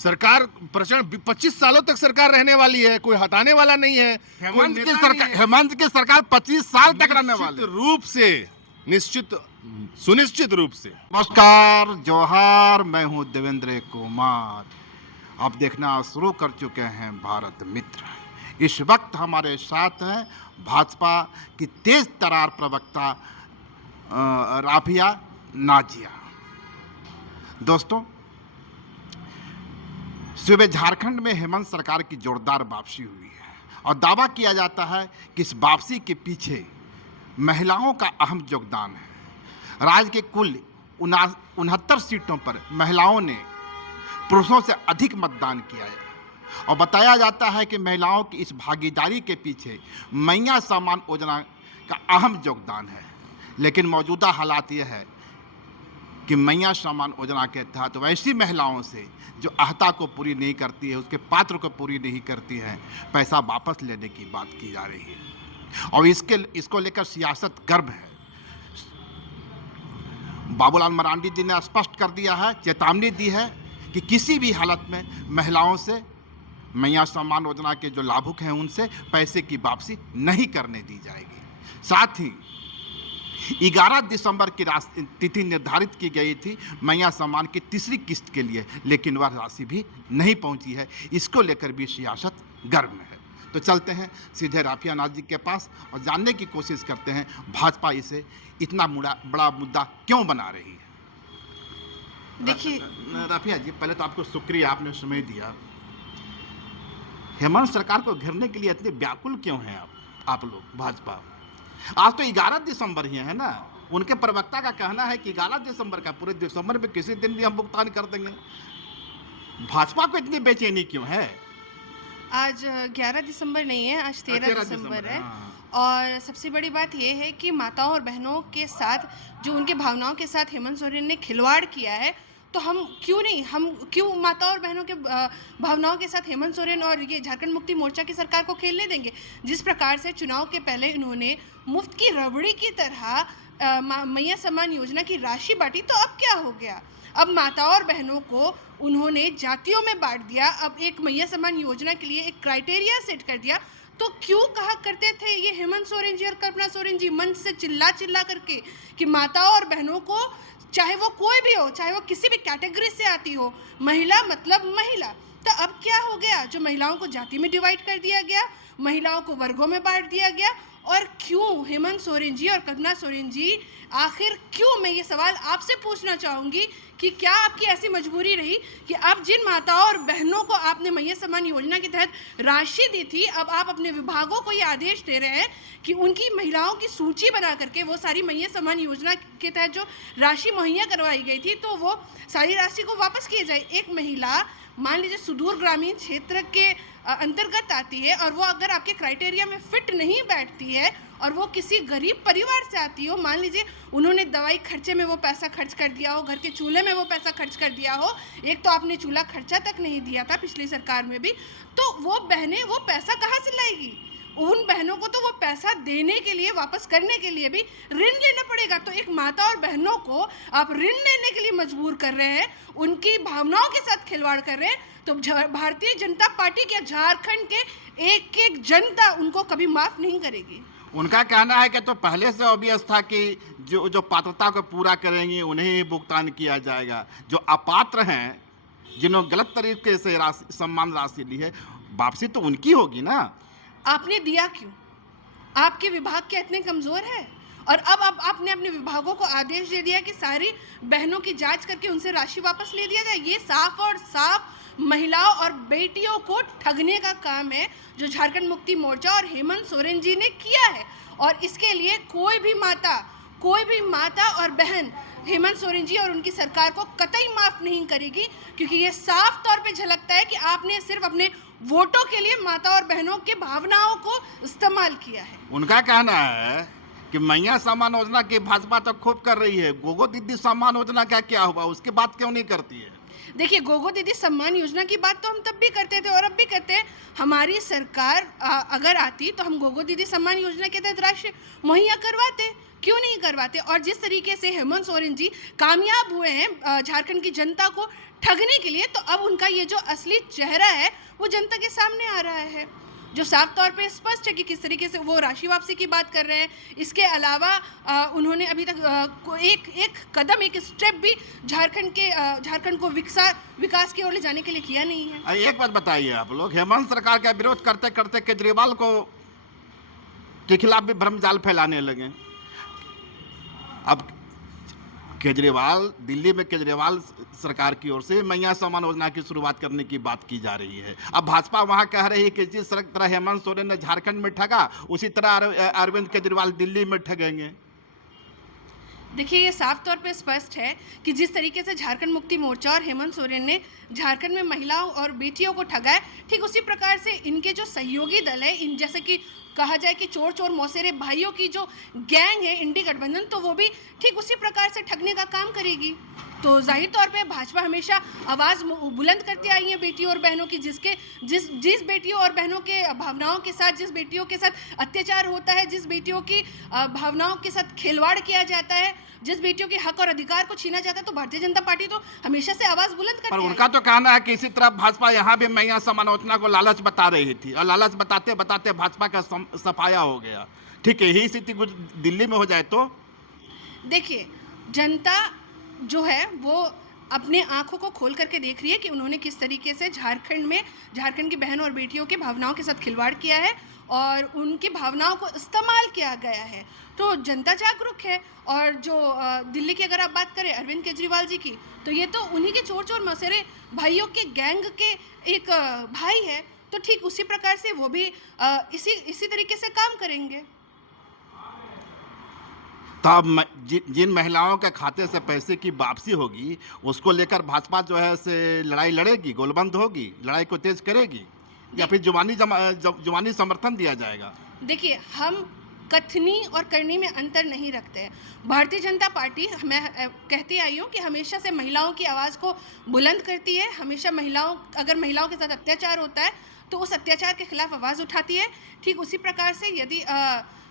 सरकार प्रचंड 25 सालों तक सरकार रहने वाली है, कोई हटाने वाला नहीं है। हेमंत की सरकार 25 साल तक रहने वाली रूप से सुनिश्चित रूप से। नमस्कार, जोहार, मैं हूं देवेंद्र कुमार। आप देखना शुरू कर चुके हैं भारत मित्र। इस वक्त हमारे साथ हैं भाजपा की तेज तरार प्रवक्ता राफिया नाजिया। दोस्तों, सूबे झारखंड में हेमंत सरकार की जोरदार वापसी हुई है और दावा किया जाता है कि इस वापसी के पीछे महिलाओं का अहम योगदान है। राज्य के कुल 69 सीटों पर महिलाओं ने पुरुषों से अधिक मतदान किया है और बताया जाता है कि महिलाओं की इस भागीदारी के पीछे मैया सम्मान योजना का अहम योगदान है। लेकिन मौजूदा हालात यह है कि मैया सम्मान योजना के तहत वैसी महिलाओं से जो अहता को पूरी नहीं करती है, उसके पात्र को पूरी नहीं करती है, पैसा वापस लेने की बात की जा रही है और इसको लेकर सियासत गर्व है। बाबूलाल मरांडी जी ने स्पष्ट कर दिया है, चेतावनी दी है कि किसी भी हालत में महिलाओं से मैया सम्मान योजना के जो लाभुक हैं उनसे पैसे की वापसी नहीं करने दी जाएगी। साथ ही 11 दिसंबर की तिथि निर्धारित की गई थी मैया सम्मान की तीसरी किस्त के लिए, लेकिन वह राशि भी नहीं पहुंची है। इसको लेकर भी सियासत गर्म है। तो चलते हैं सीधे राफिया नाज जी के पास और जानने की कोशिश करते हैं भाजपा इसे इतना बड़ा मुद्दा क्यों बना रही है। देखिए राफिया जी, पहले तो आपको शुक्रिया, आपने समय दिया। हेमंत सरकार को घेरने के लिए इतने व्याकुल क्यों हैं आप लोग भाजपा? आज तो 11 दिसंबर ही है ना। उनके प्रवक्ता का कहना है कि 11 दिसंबर का, पूरे दिसंबर में किसी दिन भी हम भुगतान कर देंगे। भाजपा को इतनी बेचैनी क्यों है? आज 11 दिसंबर नहीं है, आज 13 दिसंबर है। और सबसे बड़ी बात यह है कि माताओं और बहनों के साथ जो उनके भावनाओं के साथ हेमंत सोरेन ने खिलवाड़ किया है, तो हम क्यों माताओं और बहनों के भावनाओं के साथ हेमंत सोरेन और ये झारखंड मुक्ति मोर्चा की सरकार को खेलने देंगे। जिस प्रकार से चुनाव के पहले इन्होंने मुफ्त की रबड़ी की तरह मैया सम्मान योजना की राशि बांटी, तो अब क्या हो गया? अब माताओं और बहनों को उन्होंने जातियों में बांट दिया। अब एक मैया सम्मान योजना के लिए एक क्राइटेरिया सेट कर दिया। तो क्यों कहा करते थे ये हेमंत सोरेन जी और कल्पना सोरेन जी मंच से चिल्ला करके कि माताओं और बहनों को, चाहे वो कोई भी हो, चाहे वो किसी भी कैटेगरी से आती हो, महिला मतलब महिला। तो अब क्या हो गया? जो महिलाओं को जाति में डिवाइड कर दिया गया, महिलाओं को वर्गों में बांट दिया गया। और क्यों हेमंत सोरेन जी और कल्पना सोरेन जी, आखिर क्यों? मैं ये सवाल आपसे पूछना चाहूँगी कि क्या आपकी ऐसी मजबूरी रही कि अब जिन माताओं और बहनों को आपने मैया सम्मान योजना के तहत राशि दी थी, अब आप अपने विभागों को ये आदेश दे रहे हैं कि उनकी महिलाओं की सूची बना करके वो सारी मैया सम्मान योजना के तहत जो राशि मुहैया करवाई गई थी, तो वो सारी राशि को वापस किया जाए। एक महिला मान लीजिए सुदूर ग्रामीण क्षेत्र के अंतर्गत आती है और वो अगर आपके क्राइटेरिया में फिट नहीं बैठती है और वो किसी गरीब परिवार से आती हो, मान लीजिए उन्होंने दवाई खर्चे में वो पैसा खर्च कर दिया हो, घर के चूल्हे में वो पैसा खर्च कर दिया हो, एक तो आपने चूल्हा खर्चा तक नहीं दिया था पिछली सरकार में भी, तो वो बहनें वो पैसा कहाँ से लाएगी? उन बहनों को तो वो पैसा देने के लिए, वापस करने के लिए भी ऋण लेना पड़ेगा। तो एक माता और बहनों को आप ऋण लेने के लिए मजबूर कर रहे हैं, उनकी भावनाओं के साथ खिलवाड़ कर रहे हैं। तो भारतीय जनता पार्टी के झारखंड के एक जनता उनको कभी माफ नहीं करेगी। उनका कहना है कि तो पहले से ऑब्वियस था कि जो पात्रता को पूरा करेंगे उन्हें ही भुगतान किया जाएगा। जो अपात्र हैं, जिन्होंने गलत तरीके से सम्मान राशि ली है, वापसी तो उनकी होगी ना। आपने दिया क्यों? आपके विभाग क्या इतने कमजोर है? और अब आपने अपने विभागों को आदेश दे दिया कि सारी बहनों की जांच करके उनसे राशि वापस ले दिया जाए। ये साफ और साफ महिलाओं और बेटियों को ठगने का काम है जो झारखंड मुक्ति मोर्चा और हेमंत सोरेन जी ने किया है। और इसके लिए कोई भी माता और बहन हेमंत सोरेन जी और उनकी सरकार को कतई माफ नहीं करेगी, क्योंकि ये साफ तौर पे झलकता है कि आपने सिर्फ अपने वोटों के लिए माता और बहनों के भावनाओं को इस्तेमाल किया है। उनका कहना है कि मैया सम्मान योजना की भाजपा तो खूब कर रही है, गोगो दीदी सम्मान योजना का क्या हुआ, उसकी बात क्यों नहीं करती है? देखिए, गोगो दीदी सम्मान योजना की बात तो हम तब भी करते थे और अब भी करते हैं। हमारी सरकार अगर आती तो हम गोगो दीदी सम्मान योजना के तहत राशि मुहैया करवाते। क्यों नहीं करवाते? और जिस तरीके से हेमंत सोरेन जी कामयाब हुए हैं झारखंड की जनता को ठगने के लिए, तो अब उनका ये जो असली चेहरा है वो जनता के सामने आ रहा है, जो साफ तौर पे स्पष्ट है कि किस तरीके से वो राशि वापसी की बात कर रहे हैं। इसके अलावा उन्होंने अभी तक एक कदम, एक स्टेप भी झारखंड को विकास की ओर ले जाने के लिए किया नहीं है। एक बात बताइए, आप लोग हेमंत सरकार का विरोध करते करते केजरीवाल के खिलाफ भी भ्रमजाल फैलाने लगे। अब केजरीवाल, दिल्ली में केजरीवाल सरकार की ओर से मैया सम्मान योजना की शुरुआत करने की बात की जा रही है। अब भाजपा वहां कह रही है कि जिस तरह हेमंत सोरेन ने झारखंड में ठगा, उसी तरह अरविंद केजरीवाल दिल्ली में ठगेंगे। देखिए, ये साफ तौर पे स्पष्ट है कि जिस तरीके से झारखंड मुक्ति मोर्चा और हेमंत सोरेन ने झारखंड में महिलाओं और बेटियों को ठगा है, ठीक उसी प्रकार से इनके जो सहयोगी दल है, इन जैसे कि कहा जाए कि चोर चोर मौसेरे भाइयों की जो गैंग है इंडी गठबंधन, तो वो भी ठीक उसी प्रकार से ठगने का काम करेगी। तो जाहिर तौर पे भाजपा हमेशा आवाज़ बुलंद करती आई है बेटियों और बहनों की, जिस बेटियों और बहनों के भावनाओं के साथ, जिस बेटियों के साथ अत्याचार होता है, जिस बेटियों की भावनाओं के साथ खिलवाड़ किया जाता है, जिस बेटियों के हक और अधिकार को छीना जाता है, तो भारतीय जनता पार्टी तो हमेशा से आवाज़ बुलंद करती है। पर उनका तो कहना है कि इसी तरह भाजपा यहाँ भी मैया सम्मान योजना को लालच बता रही थी, और लालच बताते बताते भाजपा का सफाया हो गया। ठीक है, यही स्थिति कुछ दिल्ली में हो जाए तो? देखिए, जनता जो है वो अपने आंखों को खोल करके देख रही है कि उन्होंने किस तरीके से झारखंड की बहनों और बेटियों के भावनाओं के साथ खिलवाड़ किया है और उनकी भावनाओं को इस्तेमाल किया गया है। तो जनता जागरूक है। और जो दिल्ली की अगर आप बात करें अरविंद केजरीवाल जी की, तो ये तो उन्हीं के चोर चोर मौसेरे भाइयों के गैंग के एक भाई है, तो ठीक उसी प्रकार से वो भी इसी तरीके से काम करेंगे। तब जिन महिलाओं के खाते से पैसे की वापसी होगी, उसको लेकर भाजपा जो है से लड़ाई लड़ेगी, गोलबंद होगी, लड़ाई को तेज करेगी, या फिर जुबानी समर्थन दिया जाएगा? देखिए, हम कथनी और करनी में अंतर नहीं रखते हैं। भारतीय जनता पार्टी, मैं कहती आई हूँ कि हमेशा से महिलाओं की आवाज़ को बुलंद करती है। हमेशा अगर महिलाओं के साथ अत्याचार होता है तो उस अत्याचार के खिलाफ आवाज़ उठाती है। ठीक उसी प्रकार से यदि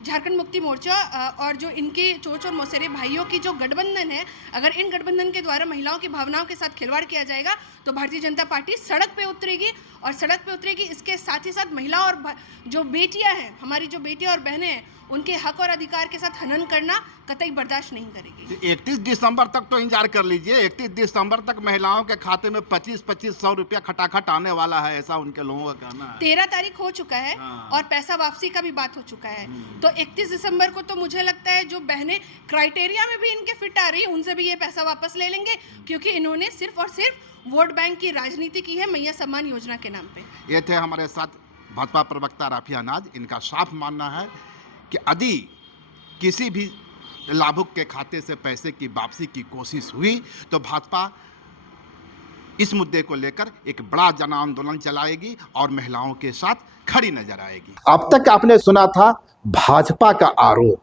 झारखंड मुक्ति मोर्चा और जो इनके चोर चोर मौसेरे भाइयों की जो गठबंधन है, अगर इन गठबंधन के द्वारा महिलाओं की भावनाओं के साथ खिलवाड़ किया जाएगा तो भारतीय जनता पार्टी सड़क पे उतरेगी। और सड़क पे उतरेगी, इसके साथ ही साथ महिला और जो बेटियां हैं, हमारी जो बेटियां और बहनें हैं, उनके हक और अधिकार के साथ हनन करना कतई बर्दाश्त नहीं करेगी। 31 दिसंबर तक तो इंतजार कर लीजिए। 31 दिसंबर तक महिलाओं के खाते में 25-2500 रुपया खटाखट आने वाला है, ऐसा उनके लोगों का कहना है। 13 तारीख हो चुका है और पैसा वापसी का भी बात हो चुका है। तो 31 दिसंबर को तो मुझे लगता है जो बहनें क्राइटेरिया में भी इनके फिट आ रही है, उनसे भी ये पैसा वापस ले लेंगे, क्योंकि इन्होंने सिर्फ और सिर्फ वोट बैंक की राजनीति की है मैया सम्मान योजना के नाम पे। ये थे हमारे साथ भाजपा प्रवक्ता राफी अनाज। इनका साफ मानना है कि यदि किसी भी लाभुक के खाते से पैसे की वापसी की कोशिश हुई तो भाजपा इस मुद्दे को लेकर एक बड़ा जन आंदोलन चलाएगी और महिलाओं के साथ खड़ी नजर आएगी। अब तक आपने सुना था भाजपा का आरोप,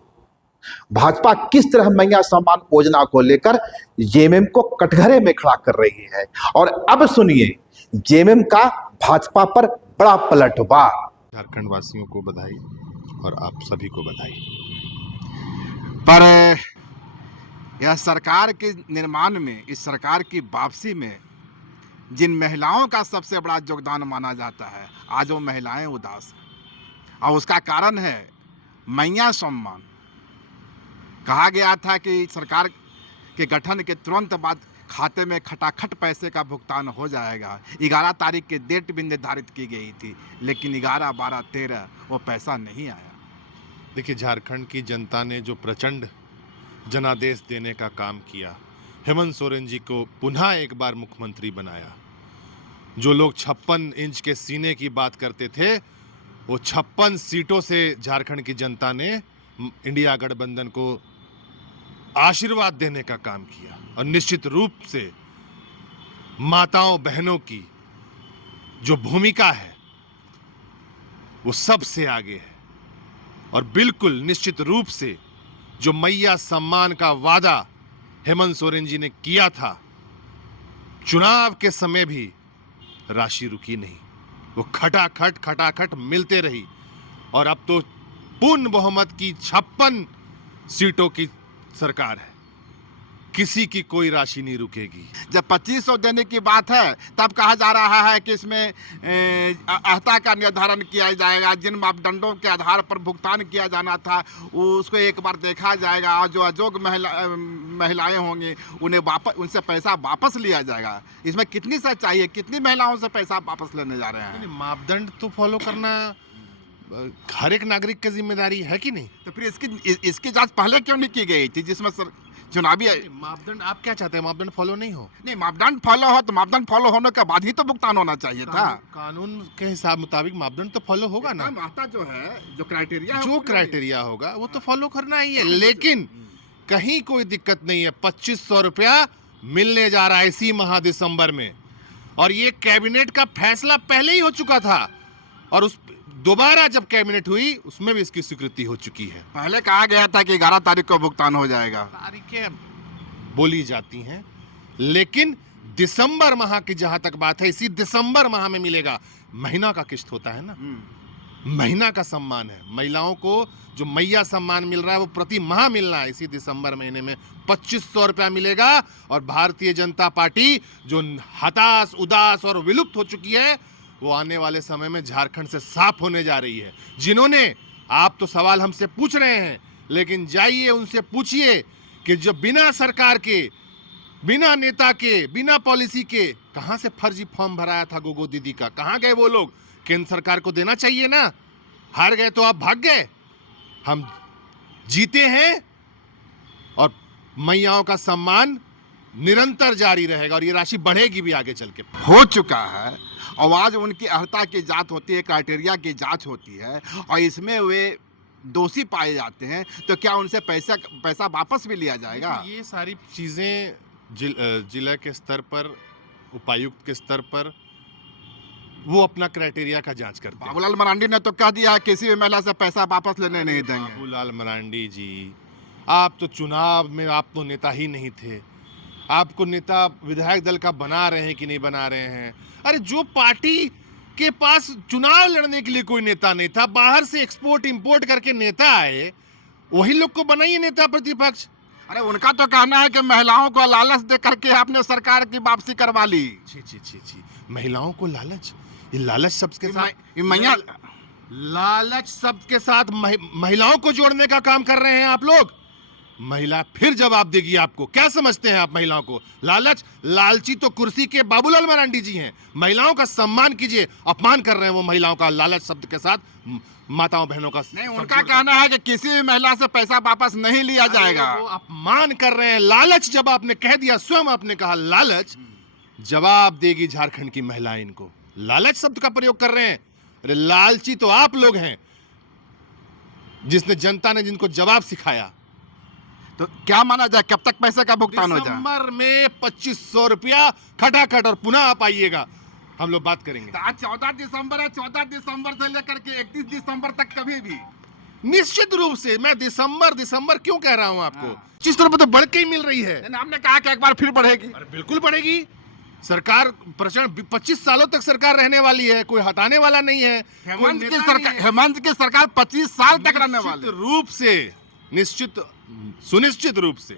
भाजपा किस तरह मैया सम्मान योजना को लेकर जेएमएम को कटघरे में खड़ा कर रही है, और अब सुनिए जेएमएम का भाजपा पर बड़ा पलटवार। झारखंड वासियों को बधाई और आप सभी को बधाई। पर यह सरकार के निर्माण में, इस सरकार की वापसी में जिन महिलाओं का सबसे बड़ा योगदान माना जाता है, आज वो महिलाएं उदास हैं। और उसका कारण है मैया सम्मान। कहा गया था कि सरकार के गठन के तुरंत बाद खाते में खटाखट पैसे का भुगतान हो जाएगा। 11 तारीख की डेट भी निर्धारित की गई थी, लेकिन 11, 12, 13 वो पैसा नहीं आया। देखिए, झारखंड की जनता ने जो प्रचंड जनादेश देने का काम किया, हेमंत सोरेन जी को पुनः एक बार मुख्यमंत्री बनाया। जो लोग 56 इंच के सीने की बात करते थे, वो 56 सीटों से झारखंड की जनता ने इंडिया गठबंधन को आशीर्वाद देने का काम किया। और निश्चित रूप से माताओं बहनों की जो भूमिका है वो सबसे आगे है। और बिल्कुल निश्चित रूप से जो मैया सम्मान का वादा हेमंत सोरेन जी ने किया था, चुनाव के समय भी राशि रुकी नहीं, वो खटाखट मिलते रही। और अब तो पूर्ण बहुमत की 56 सीटों की सरकार है, किसी की कोई राशि नहीं रुकेगी। जब 2500 देने की बात है तब कहा जा रहा है कि इसमें अहता का निर्धारण किया जाएगा, जिन मापदंडों के आधार पर भुगतान किया जाना था उसको एक बार देखा जाएगा, और जो अयोग्य महिलाएं होंगी उन्हें वापस, उनसे पैसा वापस लिया जाएगा। इसमें कितनी सच चाहिए, कितनी महिलाओं से पैसा वापस लेने जा रहे हैं? मापदंड तो फॉलो करना हर एक नागरिक की जिम्मेदारी है कि नहीं? तो फिर इसकी जांच पहले क्यों नहीं की गई थी, जिसमें सर चुनावी मापदंड आप क्या चाहते हैं? मापदंड फॉलो नहीं हो? नहीं, मापदंड फॉलो हो तो मापदंड फॉलो होने के बाद ही तो भुगतान होना चाहिए था। कानून के हिसाब मुताबिक मापदंड तो फॉलो होगा ना। माता जो है, जो क्राइटेरिया, जो क्राइटेरिया होगा वो तो फॉलो करना ही है, लेकिन कहीं कोई दिक्कत नहीं है। 2500 रुपया मिलने जा रहा है इसी माह दिसंबर में, और ये कैबिनेट का फैसला पहले ही हो चुका था, और उस दोबारा जब कैबिनेट हुई उसमें भी इसकी स्वीकृति हो चुकी है। पहले कहा गया था कि 11 तारीख को भुगतान हो जाएगा। तारीखें बोली जाती हैं, लेकिन दिसंबर माह की जहां तक बात है, इसी दिसंबर माह में मिलेगा। महीना का किस्त होता है ना, महीना का सम्मान है। महिलाओं को जो मैया सम्मान मिल रहा है वो प्रति माह मिलना है। इसी दिसंबर महीने में 2500 रुपया मिलेगा, और भारतीय जनता पार्टी जो हताश, उदास और विलुप्त हो चुकी है, वो आने वाले समय में झारखंड से साफ होने जा रही है। जिन्होंने, आप तो सवाल हमसे पूछ रहे हैं, लेकिन जाइए उनसे पूछिए कि जो बिना सरकार के, बिना नेता के, बिना पॉलिसी के कहां से फर्जी फॉर्म भराया था गोगो दीदी का, कहां गए वो लोग? केंद्र सरकार को देना चाहिए ना। हार गए तो आप भाग गए। हम जीते हैं, और मैयाओं का सम्मान निरंतर जारी रहेगा, और ये राशि बढ़ेगी भी आगे चल के। हो चुका है, और आज उनकी अर्हता की जांच होती है, क्राइटेरिया की जांच होती है, और इसमें वे दोषी पाए जाते हैं, तो क्या उनसे पैसा वापस भी लिया जाएगा? ये सारी चीजें जिला के स्तर पर, उपायुक्त के स्तर पर वो अपना क्राइटेरिया का जांच करते हैं। बाबूलाल मरांडी ने तो कह दिया है किसी भी महिला से पैसा वापस लेने नहीं देंगे। बाबूलाल मरांडी जी, आप तो चुनाव में, आप तो नेता ही नहीं थे। आपको नेता विधायक दल का बना रहे हैं कि नहीं बना रहे हैं? अरे जो पार्टी के पास चुनाव लड़ने के लिए कोई नेता नहीं था, बाहर से एक्सपोर्ट इंपोर्ट करके नेता आए, वही लोग को बनाइए नेता प्रतिपक्ष। अरे उनका तो कहना है कि महिलाओं को लालच दे करके आपने सरकार की वापसी करवा ली। छी, महिलाओं को लालच? ये लालच शब्द के साथ, मैया लालच शब्द के साथ महिलाओं को जोड़ने का काम कर रहे हैं आप लोग। महिला फिर जवाब देगी आपको। क्या समझते हैं आप महिलाओं को? लालच, लालची तो कुर्सी के बाबूलाल मरांडी जी हैं। महिलाओं का सम्मान कीजिए, अपमान कर रहे हैं वो महिलाओं का लालच शब्द के साथ, माताओं बहनों का नहीं। उनका कहना है कि किसी भी महिला से पैसा वापस नहीं लिया जाएगा। वो अपमान कर रहे हैं। लालच जब आपने कह दिया, स्वयं आपने कहा लालच, जवाब देगी झारखंड की महिलाएं इनको। लालच शब्द का प्रयोग कर रहे हैं। अरे लालची तो आप लोग हैं, जिसने, जनता ने जिनको जवाब सिखाया। तो क्या माना जाए, कब तक पैसे का भुगतान हो जाए? दिसंबर में 2500 रुपया खटाखट, और पुनः आप आइएगा, हम लोग बात करेंगे। तो आज 14 दिसंबर है, 14 दिसंबर से लेकर के 31 दिसंबर तक कभी भी निश्चित रूप से। मैं दिसंबर क्यों कह रहा हूं आपको? 2500 रुपये तो बढ़ के ही मिल रही है। हमने कहा कि एक बार फिर बढ़ेगी। अरे बिल्कुल बढ़ेगी। सरकार प्रचंड 25 सालों तक सरकार रहने वाली है, कोई हटाने वाला नहीं है। हेमंत की सरकार 25 साल तक रहने वाली। रूप से, निश्चित, सुनिश्चित रूप से